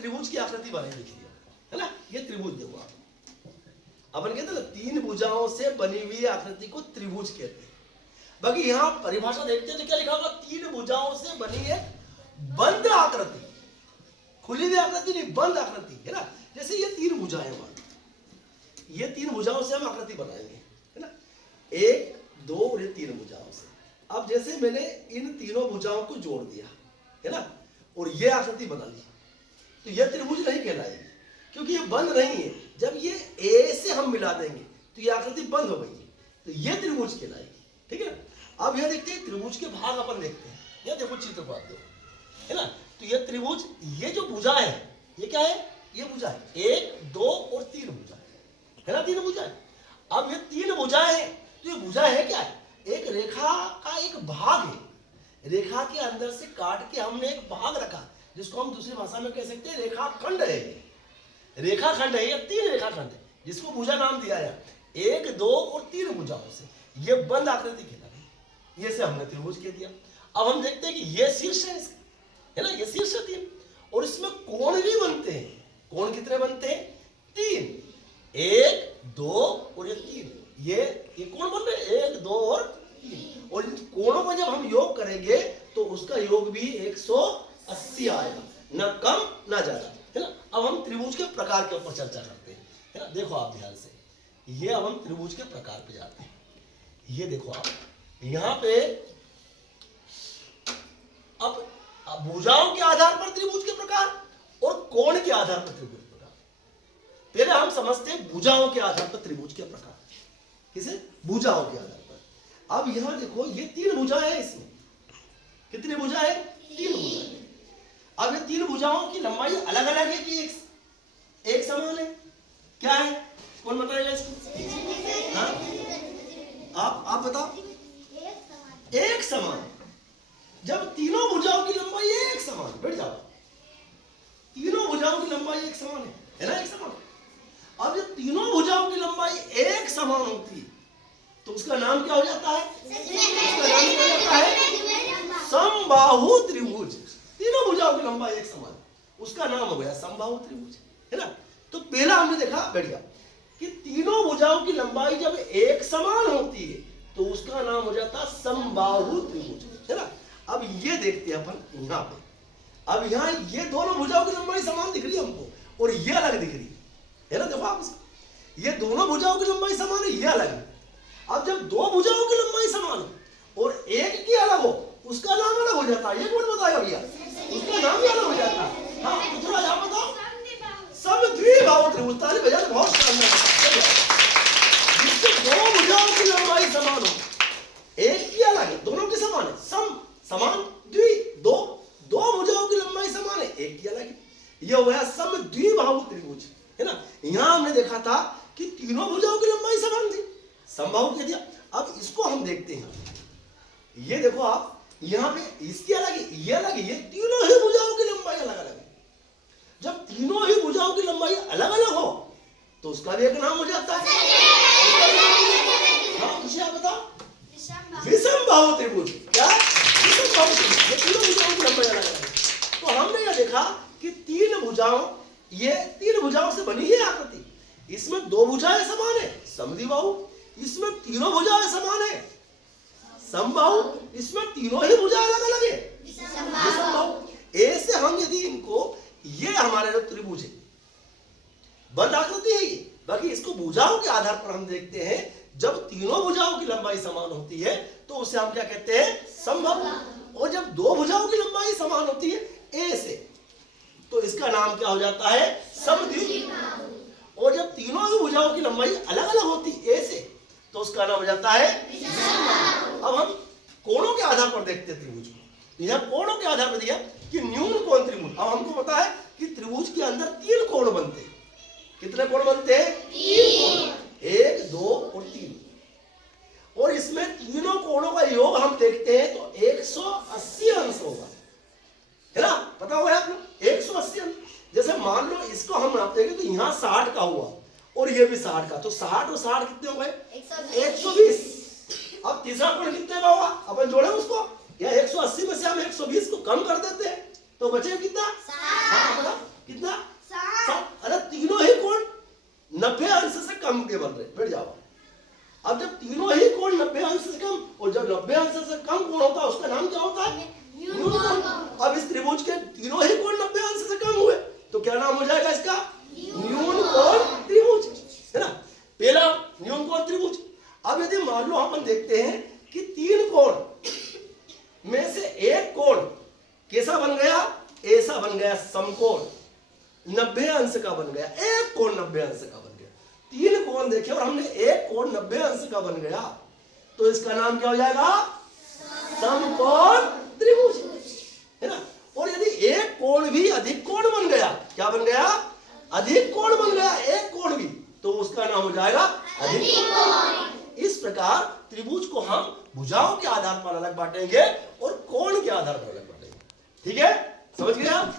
त्रिभुज की आकृति बनी लिखी है ना। ये त्रिभुज देखो आप, अपन कहते हैं ना 3 भुजाओं से बनी हुई आकृति को त्रिभुज कहते हैं। बाकी यहाँ परिभाषा देखते हैं तो क्या लिखा होगा, 3 भुजाओं से बनी एक बंद आकृति, खुली हुई आकृति नहीं, बंद आकृति है ना। जैसे ये 3 भुजाएं, ये 3 भुजाओं से हम आकृति बनाएंगे है ना, 1 2 और ये 3 भुजाओं से। अब जैसे मैंने इन तीनों भुजाओं को जोड़ दिया है ना, और ये आकृति बना ली, तो ये त्रिभुज नहीं कहलाएगी क्योंकि ये बंद नहीं है। जब ये ए से हम मिला देंगे तो ये आकृति बंद हो गई, तो ये त्रिभुज कहलाएगी, ठीक है। अब यह देखते हैं त्रिभुज के भाग अपन देखते हैं। यह देखो चित्र को आप देखो है ना, तो ये त्रिभुज, ये जो भुजा है ये क्या है, ये भुजा है 1 2 और 3 भुजा है ना, 3 भुजा है। अब ये 3 भुजाएं हैं, तो ये भुजा है क्या है, एक रेखा का एक भाग है। रेखा के अंदर से काट के हमने एक भाग रखा, जिसको हम दूसरी भाषा में कह सकते हैं रेखाखंड है। रेखाखंड है, ये 3 रेखाखंड है जिसको भुजा नाम दिया है 1 2 और 3 भुजाओं से। ये बंद आकृति कहलाती, ये से हमने त्रिभुज कह दिया। अब हम देखते हैं कि ये शीर्ष है ना, ये शीर्ष 3 और इसमें कोण भी बनते हैं। कोण कितने बनते हैं, 3, 1 2 और ये 3, ये कोण बन रहे 1 2 और 3। और इन कोणों को जब हम योग करेंगे तो उसका योग भी 180 आएगा, ना कम ना ज्यादा है ना। अब हम त्रिभुज के प्रकार के ऊपर चर्चा करते हैं है ना। देखो आप ध्यान से, ये अब हम त्रिभुज के प्रकार पे जाते हैं। ये देखो आप यहाँ पे, अब भुजाओं के आधार पर त्रिभुज के प्रकार और कोण के आधार पर त्रिभुज के प्रकार। पहले हम समझते हैं भुजाओं के आधार पर त्रिभुज के प्रकार, किसे, भुजाओं के आधार पर। अब यहां देखो ये 3 भुजाएं हैं, इसमें कितनी भुजा है, 3 भुजाएं। अब ये 3 भुजाओं की लंबाई अलग अलग है कि एक समान है, क्या है, कौन बताएगा इसको, हाँ आप बताओ। एक समान। जब तीनों भुजाओं की लंबाई एक समान, बैठ जाओ, तीनों भुजाओं की लंबाई एक समान है ना, एक समान। अब जब तीनों भुजाओं की लंबाई एक समान होती है तो उसका नाम क्या हो जाता है, उसका नाम क्या हो जाता है, समबाहु त्रिभुज। तीनों भुजाओं की लंबाई एक समान, उसका नाम हो गया समबाहु त्रिभुज है ना। तो पहला हमने देखा, बढ़िया, कि तीनों भुजाओं की लंबाई जब एक समान होती है तो उसका नाम हो जाता है समबाहु त्रिभुज है ना। अब ये देखते हैं अपन यहाँ पे, अब यहाँ ये दोनों भुजाओं की लंबाई समान दिख रही है हमको और ये अलग दिख रही है ना। देखो आप, ये दोनों भुजाओं की लंबाई समान है, ये अलग है। अब जब 2 भुजाओं की लंबाई समान हो और एक की अलग हो, उसका नाम अलग हो जाता है। ये कौन बताएगा भैया, उसका नाम भी अलग हो जाता है। हाँ तो थोड़ा यहाँ बताओ, समद्विबाहु त्रिभुज। ताली बजा दो, बहुत शानदार। जिससे 2 भुजाओं की लंबाई समान हो, एक की अलग है, दोनों की समान है, समान, द्वि, 2 भुजाओं की लंबाई समान है, एक की अलग है, यह हो गया समद्विबाहु त्रिभुज है ना। यहां हमने देखा था कि तीनों भुजाओं की लंबाई समान थी, समबाहु कह दिया। अब इसको हम देखते हैं, ये देखो आप, यहाँ पे इसकी अलग है, ये अलग है, ये तीनों ही भुजाओं की लंबाई अलग अलग है। जब तीनों ही भुजाओं की लंबाई अलग अलग हो तो उसका भी एक नाम हो जाता है, हाँ उसे आप बताओ, विषमबाहु त्रिभुज। क्या, विषमबाहु त्रिभुज, ये तीनों भुजाओं की लंबाई अलग अलग है। तो हमने यह देखा कि 3 भुजाओं, ये 3 भुजाओं से बनी है आकृति। इसमें 2 भुजाएं समान है, समद्विबाहु। इसमें तीनों भुजाएं समान है, समबाहु। इसमें तीनों ही भुजाएं अलग अलग है, विषमबाहु। ऐसे हम यदि इनको, ये हमारे जो त्रिभुज है, बंद आकृति है ये। बाकी इसको भुजाओं के आधार पर हम देखते हैं, जब तीनों भुजाओं की लंबाई समान होती है तो उसे हम क्या कहते हैं, समबाहु। और जब 2 भुजाओं की लंबाई समान होती है ए से, तो इसका नाम क्या हो जाता है, समद्विबाहु। और जब तीनों ही भुजाओं की लंबाई अलग अलग होती है ए से, तो उसका नाम हो जाता है विषमबाहु। अब हम कोणों के आधार पर देखते हैं त्रिभुज को। यह कोणों के आधार पर दिया कि न्यून कोण त्रिभुज। अब हमको पता है कि त्रिभुज के अंदर 3 कोण बनते हैं। कितने कोण बनते हैं, 3, 1 2 और 3। और इसमें तीनों कोणों का योग हम देखते हैं तो 180 अंश होगा, है ना, पता होगा आप लोग, 180 अंश। जैसे मान लो इसको हम नापते हैं तो यहाँ 60 का हुआ और ये भी 60 का, तो 60 और 60 कितने हो गए, 120। अब तीसरा कोण कितने का होगा, अपन जोड़े उसको, या 180 में से हम 120 को कम कर देते हैं तो बचे कितना, हाँ, कितना कम के बन रहे, बैठ जाओ। अब जब तीनों ही कोण 90 अंश से कम, और जब 90 अंश से कम कोण होता है उसका नाम क्या होता है? न्यून कोण। अब इस त्रिभुज के तीनों ही कोण 90 अंश से कम हुए तो क्या नाम हो जाएगा इसका? न्यून कोण त्रिभुज, है ना। पहला न्यून कोण त्रिभुज। अब यदि मान लो अपन देखते हैं कि तीन कोण में से एक कोण कैसा बन गया? ऐसा बन गया, समकोण 90 अंश का बन गया, एक कोण 90 अंश का बन गया। तीन कोण देखे और हमने एक कोण 90 अंश का बन गया तो इसका नाम क्या हो जाएगा? समकोण त्रिभुज, है ना। और यदि एक कोण भी अधिक कोण बन गया, क्या बन गया? अधिक कोण बन गया, एक कोण भी, तो उसका नाम हो जाएगा अधिक कोण। इस प्रकार त्रिभुज को हम भुजाओं के आधार पर अलग बांटेंगे और कोण के आधार पर अलग बांटेंगे। ठीक है, समझ गए आप?